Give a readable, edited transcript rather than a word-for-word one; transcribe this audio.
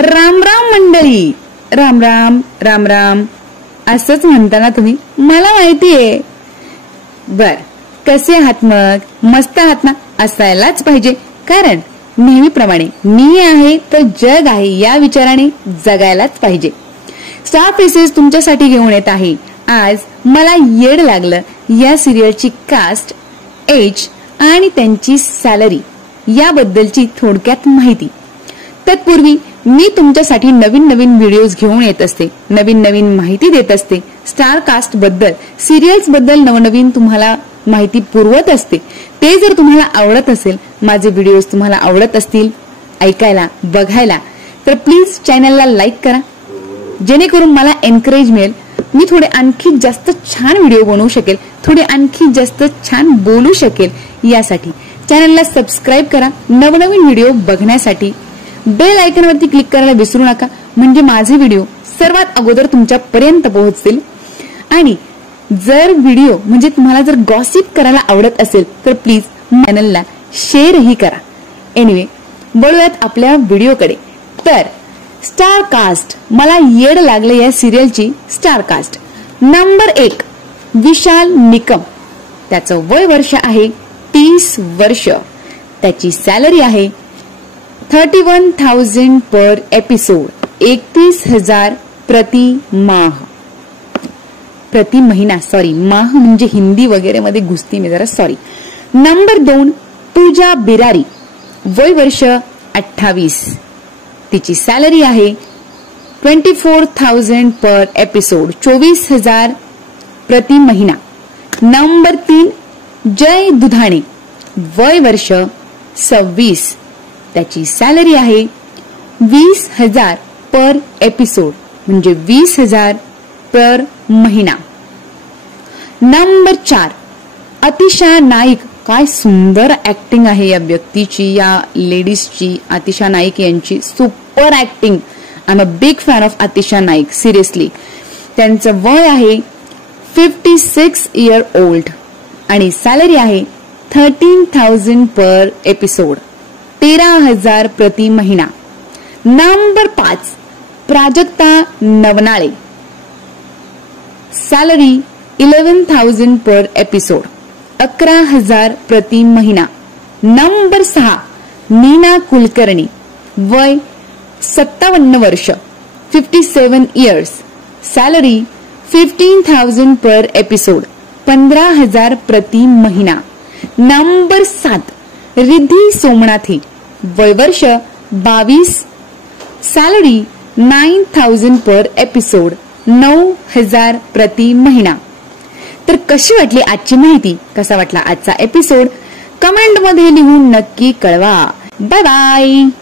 राम राम मंडळी, राम राम राम राम असंच म्हणता ना तुम्ही, मला माहितीये. बर, कसे आहात मग? मस्त आहात ना? असायलाच पाहिजे, कारण नेहमीप्रमाणे मी आहे तर जग आहे या विचाराने जगायलाच पाहिजे. स्टार फेसेस तुमच्यासाठी घेऊन येत आहे आज मला येड लागलं या सिरियलची कास्ट, एज आणि त्यांची सॅलरी याबद्दलची थोडक्यात माहिती. तत्पूर्वी मी तुमच्यासाठी नवीन नवीन व्हिडिओज घेऊन येत असते, नवीन नवीन माहिती देत असते. स्टार कास्ट बद्दल, सिरियल्स बद्दल नवनवीन तुम्हाला माहिती पुरवत असते. ते जर तुम्हाला आवडत असेल, माझे व्हिडिओज तुम्हाला आवडत असतील ऐकायला, बघायला, तर प्लीज चॅनलला लाईक करा, जेणेकरून मला एनकरेज मिळेल. मी थोडे आणखी जास्त छान व्हिडिओ बनवू शकेल, थोडे आणखी जास्त छान बोलू शकेल. यासाठी चॅनलला सबस्क्राईब करा. नवनवीन व्हिडिओ बघण्यासाठी बेल आयकॉनवरती क्लिक करायला विसरू नका, म्हणजे माझे व्हिडिओ सर्वात अगोदर तुमच्यापर्यंत पोहोचतील. आणि जर व्हिडिओ म्हणजे तुम्हाला जर गॉसिप करायला आवडत असेल तर प्लीज चॅनलला शेअरही करा. एनिवे, वळूयात आपल्या व्हिडिओकडे. तर स्टार कास्ट, मला येड लागले या सिरियलची स्टार कास्ट. नंबर 1, विशाल निकम. त्याचं वय वर्ष आहे 30 वर्ष. त्याची सॅलरी आहे 31,000 पर एपिसोड, 31,000 प्रति माह, प्रति महिना. सॉरी, माह म्हणजे हिंदी वगैरे मध्ये घुसती मी जरा, सॉरी. नंबर 2, पूजा बिरारी. वय वर्ष 28. तिची सॅलरी आहे 24,000 पर एपिसोड, 24,000 प्रति महिना. नंबर 3, जय दुधाणे. वय वर्ष 26. त्याची सॅलरी आहे 20,000 पर एपिसोड, म्हणजे 20,000 पर महिना. नंबर 4, अतिशा नाईक. काय सुंदर ऍक्टिंग आहे या व्यक्तीची, या लेडीजची. अतिशा नाईक यांची super acting. I am a big fan of Atisha Naik, seriously. त्यांचं वय आहे 56 इयर ओल्ड आणि सॅलरी आहे 13,000 पर एपिसोड, 13,000 प्रति महिना. नंबर 5, प्राजक्ता नवनाळे. सॅलरी 11,000 पर एपिसोड, 11,000 प्रति महिना. नंबर 6, नीना कुलकर्णी. वय 57 वर्ष, 57 इयर्स. सॅलरी 15,000 पर एपिसोड, 15,000 प्रति महिना. नंबर 7, रिद्धी सोमनाथी. वय वर्ष 22. सॅलरी 9,000 पर एपिसोड, 9,000 प्रति महिना. तर कशी वाटली आजची माहिती, कसा वाटला आजचा एपिसोड, कमेंट मध्ये लिहून नक्की कळवा. Bye bye.